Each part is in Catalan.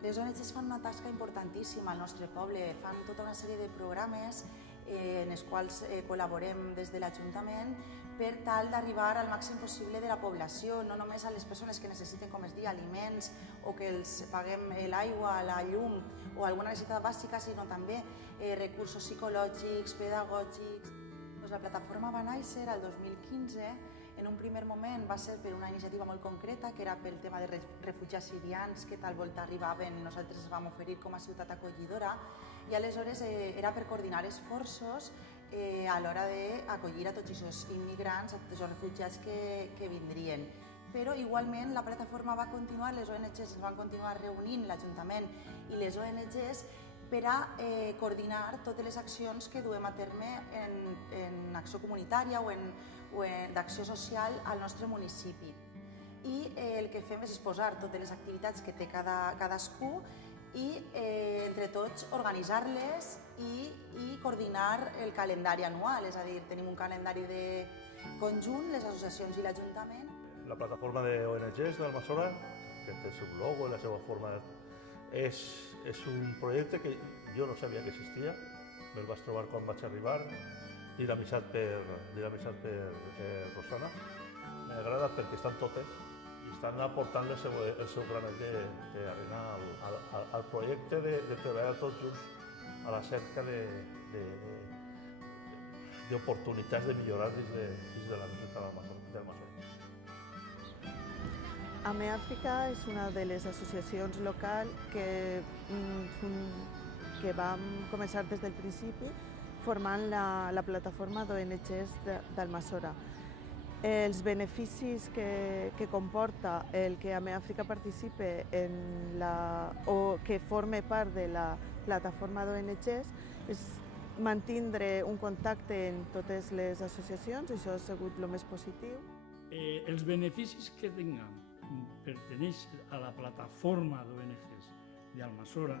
Les ONGs fan una tasca importantíssima al nostre poble, fan tota una sèrie de programes en els quals col·laborem des de l'Ajuntament per tal d'arribar al màxim possible de la població, no només a les persones que necessiten, com es diu, aliments o que els paguem l'aigua, la llum o alguna necessitat bàsica, sinó també recursos psicològics, pedagògics. La plataforma va néixer el 2015. En un primer moment va ser per una iniciativa molt concreta, que era pel tema de refugiats sirians que tal volta arribaven i nosaltres ens vam oferir com a ciutat acollidora, i aleshores era per coordinar esforços a l'hora d'acollir a tots aquests immigrants, a tots els refugiats que vindrien. Però igualment la plataforma va continuar, les ONGs es van continuar reunint, l'Ajuntament i les ONGs, per a coordinar totes les accions que duem a terme en acció comunitària o d'acció social al nostre municipi. I el que fem és exposar totes les activitats que té cadascú i entre tots organitzar-les i coordinar el calendari anual, és a dir, tenim un calendari de conjunt, les associacions i l'Ajuntament. La plataforma d'ONGs d'Almassora, que té el seu logo i la seva forma, és un projecte que jo no sabia que existia, me'l vaig trobar quan vaig arribar, dinamitzat per Rosana. M'agrada perquè estan totes i estan aportant el seu granet d'arena al projecte de treballar tots junts a la cerca d'oportunitats de millorar dins de la ciutat d'Almassora. AMEAfrica és una de les associacions locals que vam començar des del principi formant la plataforma d'ONGs d'Almassora. Els beneficis que comporta el que AMEAfrica participe o que forme part de la plataforma d'ONGs és mantindre un contacte en totes les associacions, això ha sigut el més positiu. Els beneficis que tinguem perteneixen a la plataforma d'ONGs d'Almassora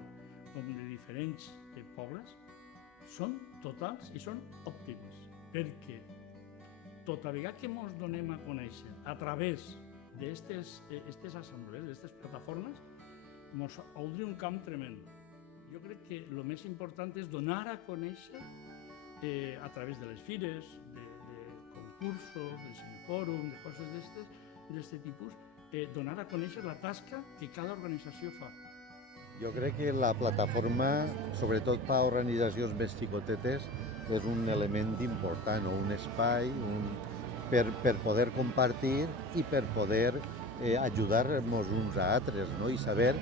com de diferents pobles són totals i són òptims, perquè tota vegada que ens donem a conèixer a través d'aquestes assemblees, d'aquestes plataformes, ens obre un camp tremend. Jo crec que el més important és donar a conèixer a través de les fires, de concursos, de cinefòrum, de coses d'aquest tipus, donar a conèixer la tasca que cada organització fa. Jo crec que la plataforma, sobretot per a organitzacions més xicotetes, és un element important, o un espai per poder compartir i per poder ajudar-nos uns a altres, no? I saber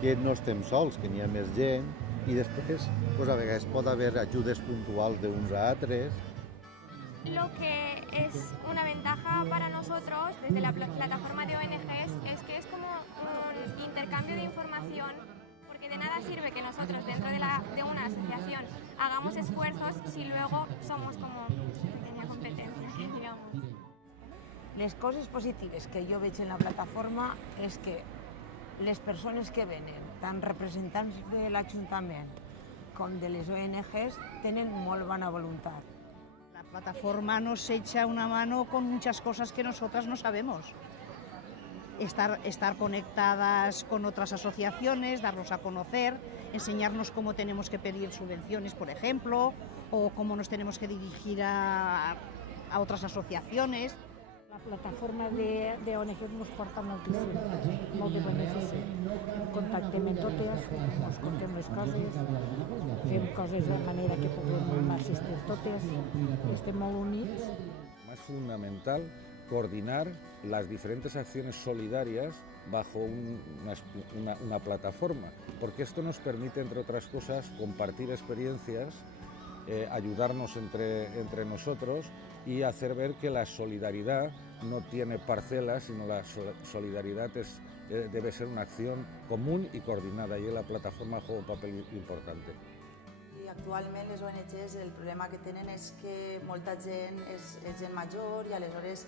que no estem sols, que n'hi ha més gent, i després a vegades pot haver ajudes puntuals d'uns a altres. Lo que es una ventaja para nosotros desde la plataforma de ONGs es que es como un intercambio de información, porque de nada sirve que nosotros dentro de una asociación hagamos esfuerzos si luego somos como pequeña competencia, digamos. Les coses positives que jo veig en la plataforma és que les persones que venen, tant representants de l'Ajuntament com de les ONGs, tenen molt bona voluntat. La plataforma nos echa una mano con muchas cosas que nosotras no sabemos. Estar conectadas con otras asociaciones, darnos a conocer, enseñarnos cómo tenemos que pedir subvenciones, por ejemplo, o cómo nos tenemos que dirigir a otras asociaciones. La plataforma de ONGs ens porta moltíssim, molt de benefici. Contactem amb totes, ens contem les coses, fem coses de manera que puguem assistir totes, estem molt units. Es fundamental coordinar las diferentes acciones solidarias bajo una plataforma, porque esto nos permite, entre otras cosas, compartir experiencias, ayudarnos entre nosotros y hacer ver que la solidaridad no tiene parcelas, sino la solidaridad debe ser una acción común y coordinada, y la plataforma juega un papel importante. Actualment les ONGs el problema que tenen és que molta gent és gent major i aleshores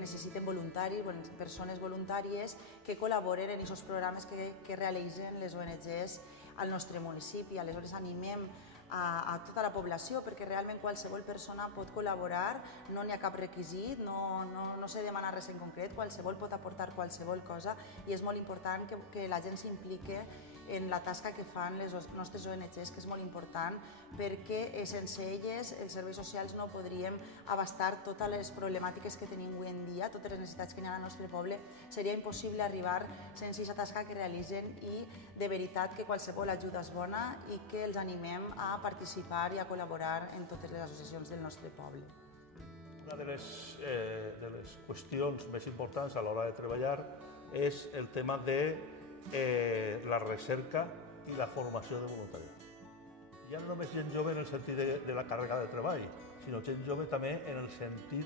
necessiten voluntaris, persones voluntàries que col·laboren en aquests programes que realitzen les ONGs al nostre municipi. Aleshores animem a tota la població, perquè realment qualsevol persona pot col·laborar, no n'hi ha cap requisit, no s'ha de demanar res en concret, qualsevol pot aportar qualsevol cosa i és molt important que la gent s'implique en la tasca que fan les nostres ONGs, que és molt important perquè sense elles els serveis socials no podríem abastar totes les problemàtiques que tenim avui en dia, totes les necessitats que hi ha al nostre poble. Seria impossible arribar sense aquesta tasca que realitzen i de veritat que qualsevol ajuda és bona i que els animem a participar i a col·laborar en totes les associacions del nostre poble. Una de les qüestions més importants a l'hora de treballar és el tema de la recerca i la formació de voluntariat. Ja no només gent jove en el sentit de la càrrega de treball, sinó gent jove també en el sentit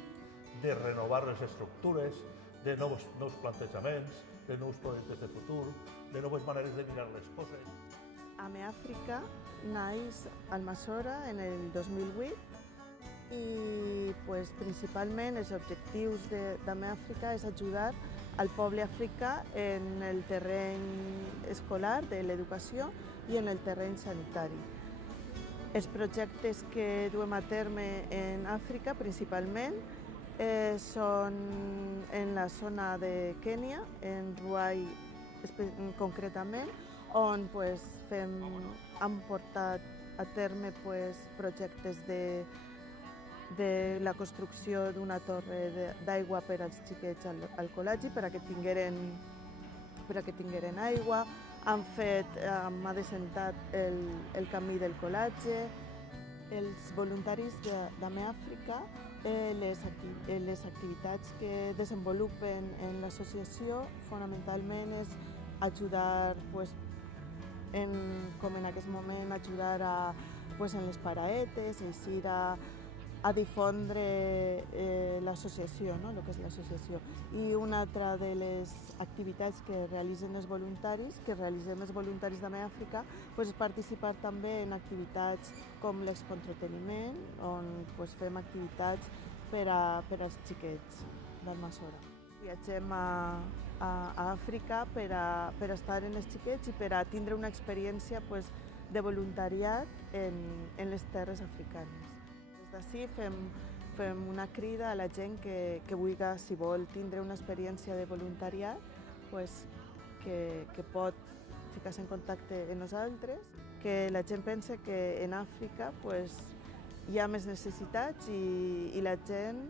de renovar les estructures, de nous plantejaments, de nous projectes de futur, de noves maneres de mirar les coses. AMEAfrica naix al Almassora en el 2008 i principalment els objectius d'AMEAfrica és ajudar al poble africà en el terreny escolar de l'educació i en el terreny sanitari. Els projectes que duem a terme en Àfrica principalment són en la zona de Kènia, en Ruai concretament, on hem portat a terme projectes de la construcció d'una torre d'aigua per als xiquets al col·legi perquè tingueren aigua. Hem adecentat el camí del col·legi. Els voluntaris d'AMEAfrica, les activitats que desenvolupen en l'associació fonamentalment és ajudar, com en aquest moment, ajudar en les paraetes, eixir a difondre l'associació, el que és l'associació. I una altra de les activitats que realitzen els voluntaris, d'AMEAfrica, és participar també en activitats com l'expoentreteniment, on fem activitats per als xiquets d'Almassora. Viatgem a Àfrica per estar en els xiquets i per a tindre una experiència de voluntariat en les terres africanes. D'ací fem una crida a la gent que vulgui, si vol tindre una experiència de voluntariat, que pot ficar-se en contacte amb nosaltres, que la gent pensa que en Àfrica hi ha més necessitats i la gent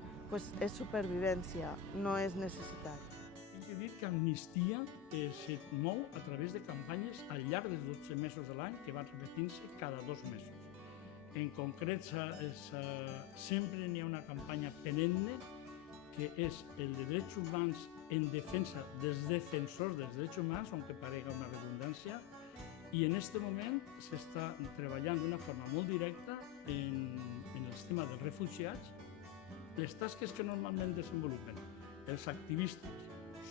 és supervivència, no és necessitat. Hem de dir que Amnistia se mou a través de campanyes al llarg dels 12 mesos de l'any que van repetint-se cada 2 mesos. En concret, sempre n'hi ha una campanya perenne que és el de drets humans en defensa dels defensors dels drets humans, aunque parega una redundància, i en aquest moment s'està treballant d'una forma molt directa en el tema dels refugiats, les tasques que normalment desenvolupen els activistes,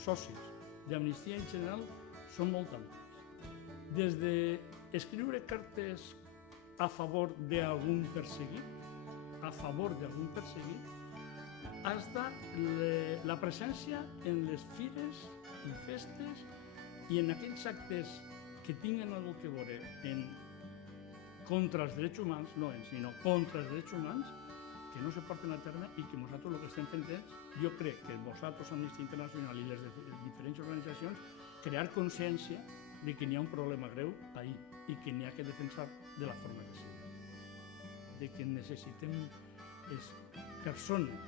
socis d'Amnistia en general, són molt àmplies. Des d'escriure cartes a favor d'algun perseguit, hasta la presència en les fires i festes i en aquells actes que tinguen alguna cosa a veure contra els drets humans, no sinó contra els drets humans, que no se porten a terme i que nosaltres el que estem fent és, jo crec que vosaltres, Amnistia Internacional i les diferents organitzacions, crear consciència de que n'hi ha un problema greu ahí i que n'hi ha que defensar de la forma que sigui. De que necessitem persones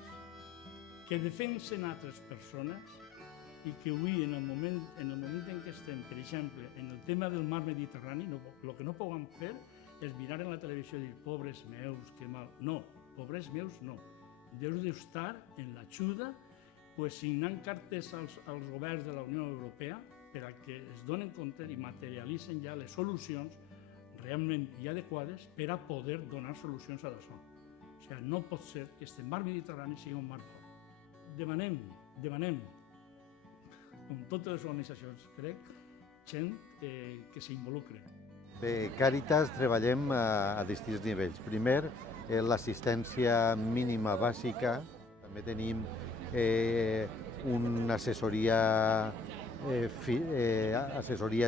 que defensen altres persones i que avui, en el moment en què estem, per exemple, en el tema del mar Mediterrani, el que no podem fer és mirar en la televisió i dir pobres meus, que mal. No, pobres meus no. Deus d'estar en l'ajuda, signant cartes als governs de la Unió Europea per a que es donen compte i materialitzen ja les solucions realment i adequades per a poder donar solucions a això. O sigui, no pot ser que este mar Mediterrani sigui un mar mort. Demanem, com totes les organitzacions, crec, gent que s'involucre. Bé, Càritas treballem a distints nivells. Primer, l'assistència mínima bàsica. També tenim una assessoria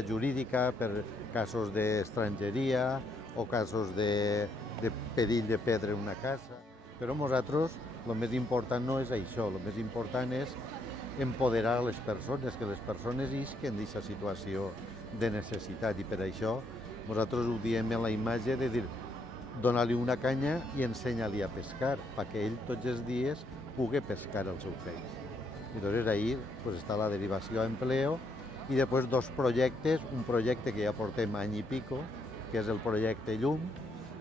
jurídica per casos d'estrangeria o casos de perill de perdre una casa. Però nosaltres el més important no és això, el més important és empoderar les persones, que les persones isquen d'aquesta situació de necessitat, i per això nosaltres ho diem en la imatge de dir dona-li una canya i ensenya-li a pescar, perquè ell tots els dies pugui pescar el seu peix. Entonces ahí pues está la derivació a empleo i després dos projectes, un projecte que ja portem any i pico, que és el projecte Llum,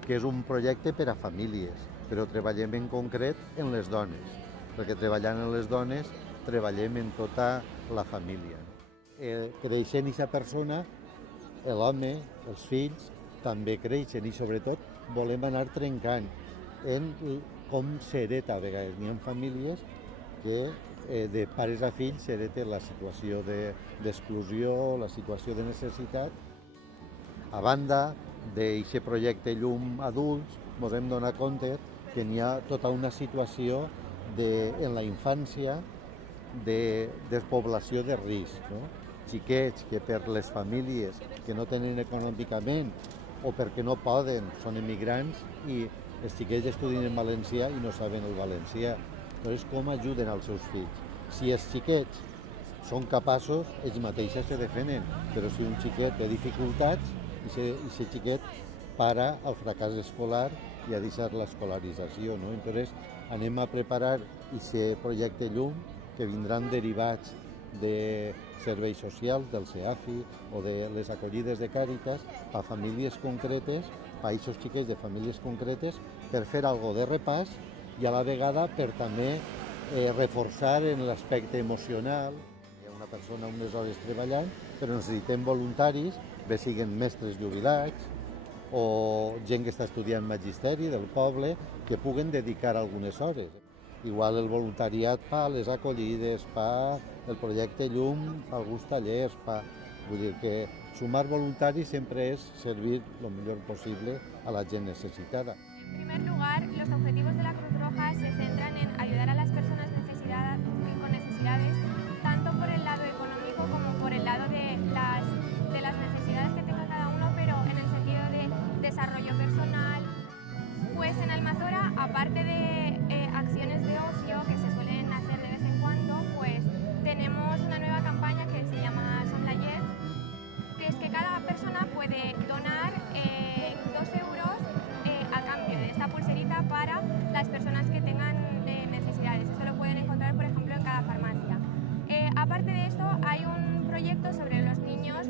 que és un projecte per a famílies, però treballem en concret en les dones, perquè treballant en les dones treballem en tota la família. Creixent aquesta persona, l'home, els fills, també creixen i sobretot volem anar trencant en com s'hereta a vegades. N'hi ha famílies que de pares a fills s'hereta la situació d'exclusió, la situació de necessitat. A banda d'aquest projecte Llum Adults, ens hem donat compte que n'hi ha tota una situació en la infància de despoblació de risc. Xiquets que per les famílies que no tenen econòmicament o perquè no poden, són emigrants i els xiquets estudien en valencià i no saben el valencià. Llavors, com ajuden als seus fills? Si els xiquets són capaços, ells mateixos se defenen, però si un xiquet té dificultats, aquest xiquet para el fracàs escolar i ha deixat l'escolarització. Entonces, anem a preparar aquest projecte Llum, que vindran derivats de serveis socials, del CEAFI o de les acollides de Càritas, a famílies concretes, a aquests xiquets de famílies concretes, per fer alguna de repàs i a la vegada per també reforçar en l'aspecte emocional. Hi ha una persona unes hores treballant, però necessitem voluntaris, bé siguen mestres jubilats o gent que està estudiant magisteri del poble, que puguen dedicar algunes hores. Igual el voluntariat fa les acollides, fa el projecte Llum, fa alguns tallers, vull dir que sumar voluntaris sempre és servir lo millor posible a la gent necessitada. En primer lugar, los objetivos de la Cruz Roja se centran en ayudar a las personas con necesidades, tanto por el lado económico como por el lado de las necesidades que tenga cada uno, pero en el sentido de desarrollo personal. Pues en Almazora, aparte de acciones de ocio que se suelen hacer de vez en cuando, pues tenemos una nueva campaña que se llama Som la Llet, que es que cada persona puede donar 2 euros a cambio de esta pulserita para las personas que tengan necesidades. Esto lo pueden encontrar, por ejemplo, en cada farmacia. Aparte de esto, hay un proyecto sobre los niños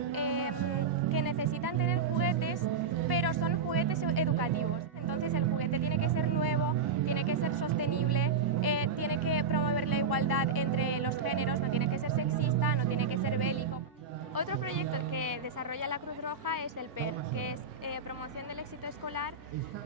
que necesitan tener juguetes, pero son juguetes educativos. Entonces el juguete tiene que ser nuevo, tiene que ser sostenible, tiene que promover la igualdad entre los géneros, no tiene que ser sexista, no tiene que ser bélico. Otro proyecto que desarrolla la Cruz Roja es el PER, que es Promoción del Éxito Escolar,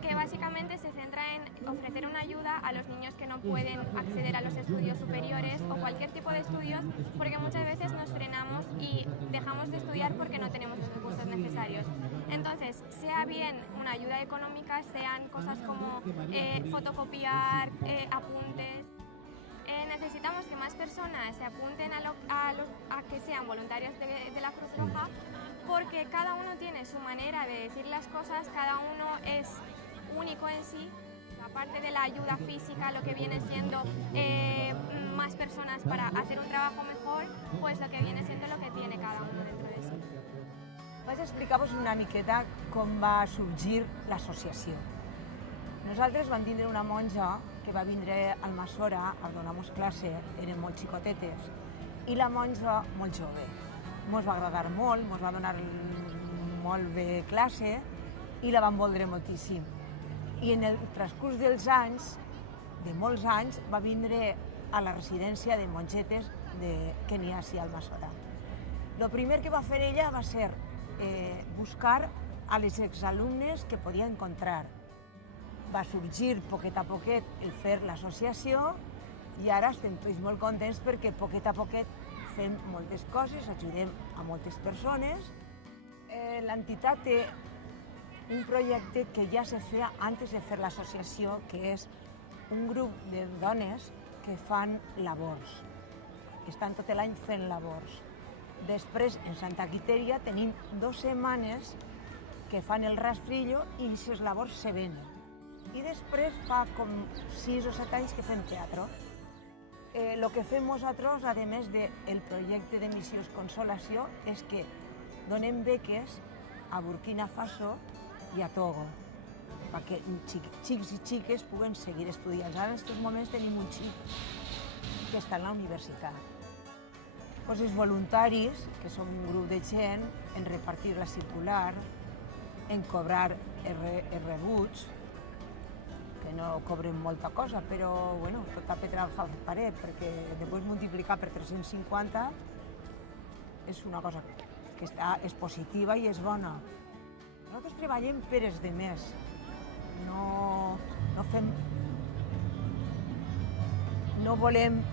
que básicamente se centra en ofrecer una ayuda a los niños que no pueden acceder a los estudios superiores o cualquier tipo de estudios, porque muchas veces nos frenamos y dejamos de estudiar porque no tenemos los recursos necesarios. Entonces, sea bien una ayuda económica, sean cosas como fotocopiar, apuntes. Necesitamos que más personas se apunten a que sean voluntarios de la Cruz Roja, porque cada uno tiene su manera de decir las cosas, cada uno es único en sí. Aparte de la ayuda física, lo que viene siendo más personas para hacer un trabajo mejor, pues lo que viene siendo lo que tiene cada uno dentro de sí. Vaig explicar-vos una miqueta com va sorgir l'associació. Nosaltres vam tindre una monja que va vindre al Almassora a donar-nos classe, eren molt xicotetes, i la monja molt jove. Ens va agradar molt, ens va donar molt bé classe i la vam voldre moltíssim. I en el transcurs dels anys, de molts anys, va vindre a la residència de mongetes que n'hi ha a Almassora. El primer que va fer ella va ser buscar a les exalumnes que podia encontrar. Va sorgir poquet a poquet el fer l'associació i ara estem tots molt contents perquè poquet a poquet fem moltes coses, ajudem a moltes persones. L'entitat té un projecte que ja se feia antes de fer l'associació, que és un grup de dones que fan labors. Estan tot l'any fent labors. Després, en Santa Quiteria, tenim 2 setmanes que fan el rastrillo i les labors se venen. I després fa com 6 o 7 anys que fem teatre. El que fem nosaltres, a més del projecte de Missions Consolació, és que donem beques a Burkina Faso i a Togo, perquè xics i xiques puguen seguir estudiant. Ara en aquests moments tenim un xic que està a la universitat. Els voluntaris, que són un grup de gent, en repartir la circular, en cobrar els rebuts, que no cobren molta cosa, però tot a petra fa paret, perquè després multiplicar per 350 és una cosa que és positiva i és bona. Nosaltres treballem per els demés, no volem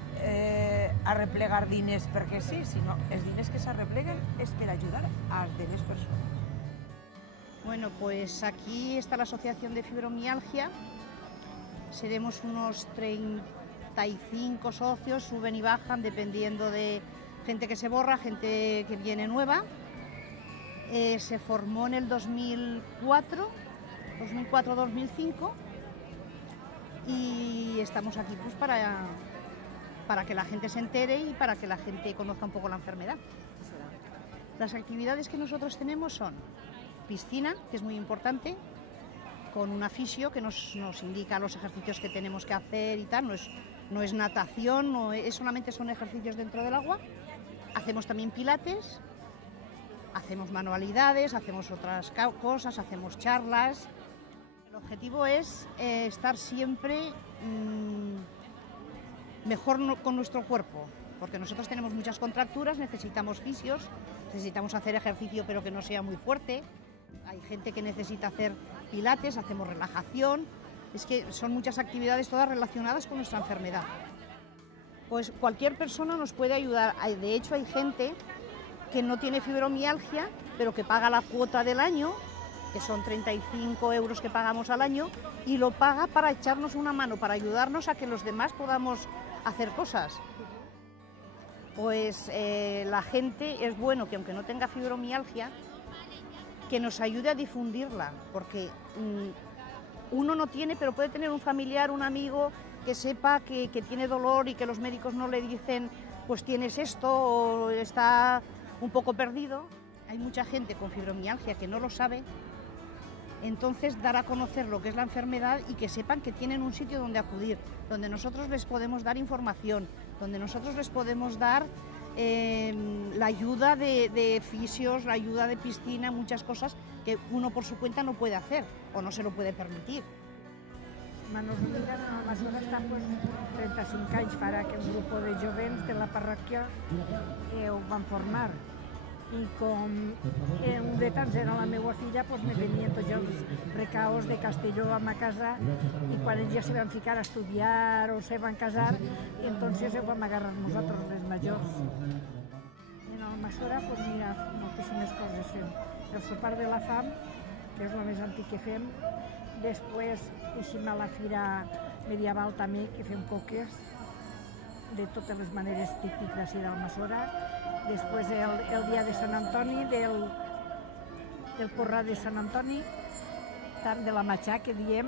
arreplegar diners perquè sí, sinó els diners que s'arrepleguen és per ajudar a les demés persones. Bueno, pues aquí está la Asociación de Fibromialgia. Seremos unos 35 socios, suben y bajan dependiendo de gente que se borra, gente que viene nueva. Se formó en el 2004-2005 y estamos aquí pues para que la gente se entere y para que la gente conozca un poco la enfermedad. Las actividades que nosotros tenemos son piscina, que es muy importante, con un fisio que nos indica los ejercicios que tenemos que hacer y tal. No es natación, solamente son ejercicios dentro del agua. Hacemos también pilates, hacemos manualidades, hacemos otras cosas, hacemos charlas. El objetivo es estar siempre mejor con nuestro cuerpo, porque nosotros tenemos muchas contracturas, necesitamos fisios, necesitamos hacer ejercicio pero que no sea muy fuerte. Hay gente que necesita hacer pilates, hacemos relajación, es que son muchas actividades todas relacionadas con nuestra enfermedad. Pues cualquier persona nos puede ayudar. De hecho, hay gente que no tiene fibromialgia, pero que paga la cuota del año, que son 35 euros que pagamos al año, y lo paga para echarnos una mano, para ayudarnos a que los demás podamos hacer cosas. Pues la gente es bueno que aunque no tenga fibromialgia, que nos ayude a difundirla, porque uno no tiene, pero puede tener un familiar, un amigo que sepa que tiene dolor y que los médicos no le dicen pues tienes esto o está un poco perdido. Hay mucha gente con fibromialgia que no lo sabe, entonces dar a conocer lo que es la enfermedad y que sepan que tienen un sitio donde acudir, donde nosotros les podemos dar información, donde nosotros les podemos dar la ayuda de fisios, la ayuda de piscina, muchas cosas que uno por su cuenta no puede hacer o no se lo puede permitir. Manos Unides en Almassora està 35 anys, farà que un grup de jovens de la parròquia ho van formar. I com un de tants era la meva filla, me venien tots els recaos de Castelló a ma casa i quan ells ja se van ficar a estudiar o se van casar, entonces ho vam agarrar nosaltres, les majors. En Almassora, mira, moltíssimes coses fem. El sopar de la fam, que és el més antic que fem. Després eixim a la fira medieval també, que fem coques de totes les maneres típiques d'ací d'Almassora. Després el dia de Sant Antoni, del porrà de Sant Antoni, tant de la matxà que diem,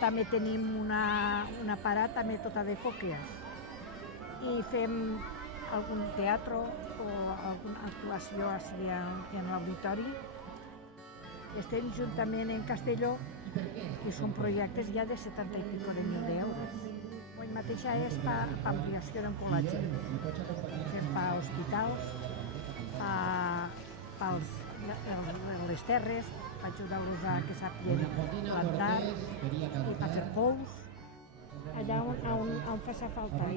també tenim una parada també tota de coques. I fem algun teatre o alguna actuació així en l'auditori. Estem juntament en Castelló i són projectes ja de 70 i pico de mil d'euros. Avui mateixa és per ampliació d'oncologia. Fem per hospitals, per les terres, per ajudar-los a que sàpiguen plantar i per fer pous. Allà on faci falta i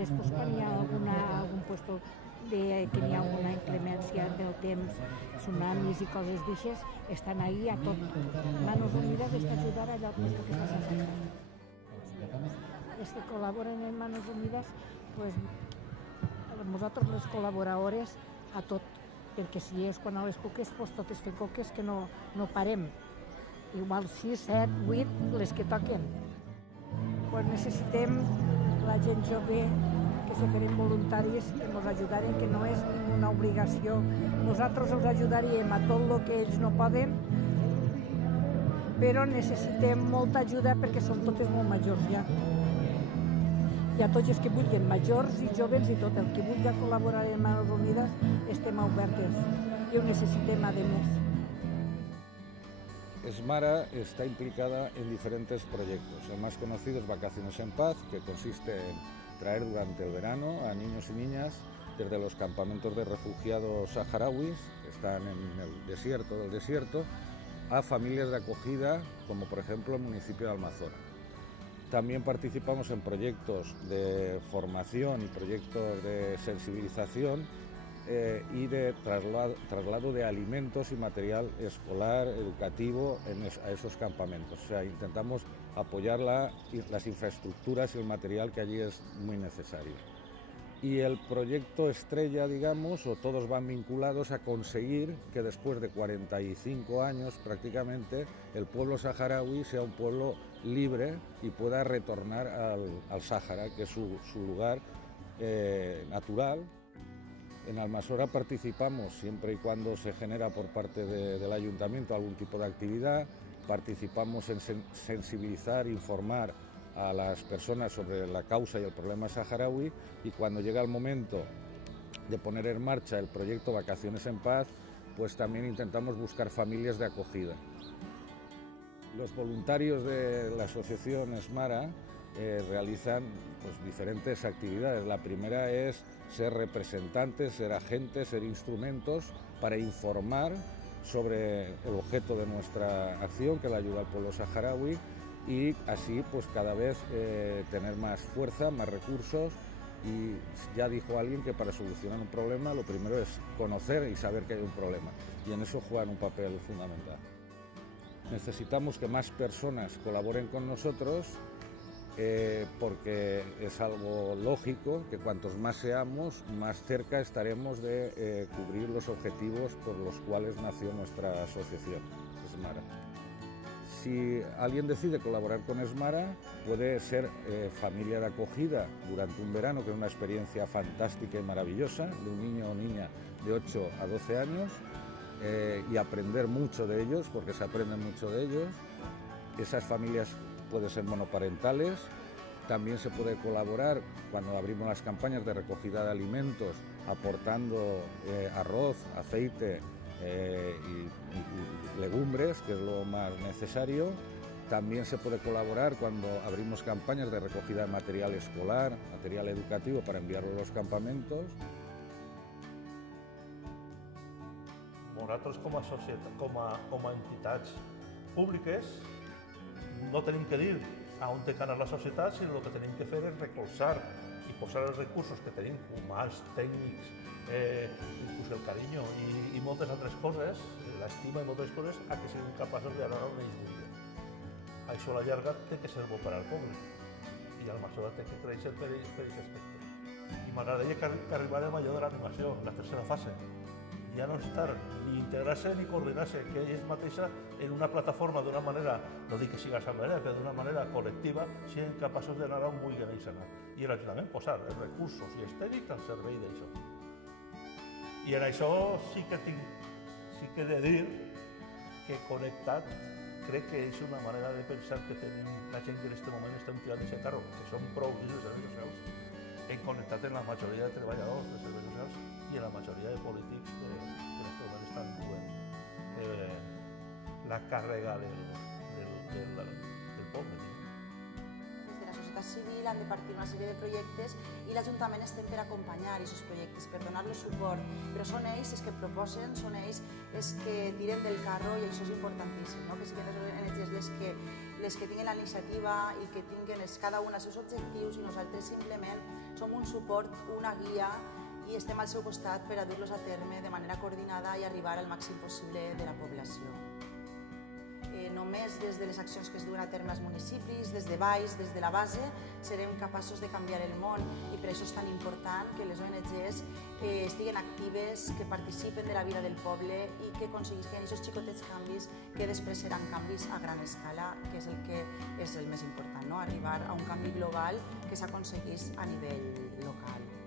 després quan hi ha algun puesto que hi ha alguna inclemència del temps, tsunamis i coses d'aixes, estan ahí a tot. Manos Unides està ajudar allà que faci falta. Els que col·laboren en Manos Unides, nosaltres les col·laboradores a tot, perquè si és quan a les coques, totes fem coques que no parem. Igual 6, 7, 8, les que toquen. Necessitem la gent jove que que se feren voluntaris que ens ajudaren, que no és una obligació. Nosaltres els ajudaríem a tot el que ells no poden, però necessitem molta ajuda perquè són totes molt majors ja. I a tots els que vulguin, majors i joves i tot, el que vulgui col·laborar en Manos Unidas, estem obertes i ho necessitem a més. Esmara está implicada en diferentes proyectos. El más conocido es Vacaciones en Paz, que consiste en traer durante el verano a niños y niñas desde los campamentos de refugiados saharauis, que están en el desierto del desierto, a familias de acogida, como por ejemplo el municipio de Almazora. También participamos en proyectos de formación y proyectos de sensibilización y de traslado de alimentos y material escolar, educativo a esos campamentos. O sea, intentamos apoyar las infraestructuras y el material que allí es muy necesario. Y el proyecto estrella, digamos, o todos van vinculados a conseguir que después de 45 años prácticamente el pueblo saharaui sea un pueblo libre y pueda retornar al Sáhara, que es su lugar natural. En Almazora participamos siempre y cuando se genera por parte del ayuntamiento algún tipo de actividad, participamos en sensibilizar, informar a las personas sobre la causa y el problema saharaui, y cuando llega el momento de poner en marcha el proyecto Vacaciones en Paz, pues también intentamos buscar familias de acogida. Los voluntarios de la asociación Esmara realizan pues, diferentes actividades. La primera es ser representantes, ser agentes, ser instrumentos para informar sobre el objeto de nuestra acción, que es la ayuda al pueblo saharaui, y así pues cada vez tener más fuerza, más recursos. Y ya dijo alguien que para solucionar un problema lo primero es conocer y saber que hay un problema, y en eso juegan un papel fundamental. Necesitamos que más personas colaboren con nosotros porque es algo lógico que cuantos más seamos, más cerca estaremos de cubrir los objetivos por los cuales nació nuestra asociación, Esmara. Si alguien decide colaborar con Esmara, puede ser familia de acogida durante un verano, que es una experiencia fantástica y maravillosa, de un niño o niña de 8 a 12 años, y aprender mucho de ellos, porque se aprende mucho de ellos. Esas familias pueden ser monoparentales. También se puede colaborar cuando abrimos las campañas de recogida de alimentos, aportando arroz, aceite, y legumbres, que es lo más necesario. También se puede colaborar cuando abrimos campañas de recogida de material escolar, material educativo para enviarlo a los campamentos. Nosaltres com a societat, com a entitats públiques, no tenim que dir a on té que anar la societat, sinó el que tenim que fer és recolzar i posar els recursos que tenim, humans, tècnics, inclús el carinyo i moltes altres coses, l'estima i moltes coses, a que siguin capaços d'anar on ells vulguin. Això a la llarga té que ser bo per al poble, i Almazora té que créixer per aquest aspecte. I m'agradaria que arribarem a allò de l'animació, la tercera fase. Ja no estar ni integrar-se ni coordinar-se, que ells mateixa en una plataforma d'una manera, no dic que sigui assemblea, però d'una manera col·lectiva, siguin capaços d'anar on vulguin ells anar. I l'Ajuntament posar els recursos i els tècnics al servei d'això. I en això sí que he de dir que connectat crec que és una manera de pensar que tenim la gent que en aquest moment estem tirant d'aquest carro, que són prou els serveis socials, en connectat en la majoria de treballadors de serveis socials i en la majoria de polítics que en aquest moment estan duent la càrrega del poble. Des de la societat civil han de partir una sèrie de projectes i l'Ajuntament estem per acompanyar aquests projectes, per donar-los suport, però són ells els que proposen, són ells els que tiren del carro, i això és importantíssim, no? Que siguin les que tinguin la iniciativa i que tinguin cada un els seus objectius, i nosaltres simplement som un suport, una guia, i estem al seu costat per a dur-los a terme de manera coordinada i arribar al màxim possible de la població. Només només des de les accions que es duen a terme als municipis, des de baix, des de la base, serem capaços de canviar el món i per això és tan important que les ONGs estiguen actives, que participen de la vida del poble i que aconseguisquen aquests xicotets canvis que després seran canvis a gran escala, que és el més important, no? Arribar a un canvi global que s'aconseguís a nivell local.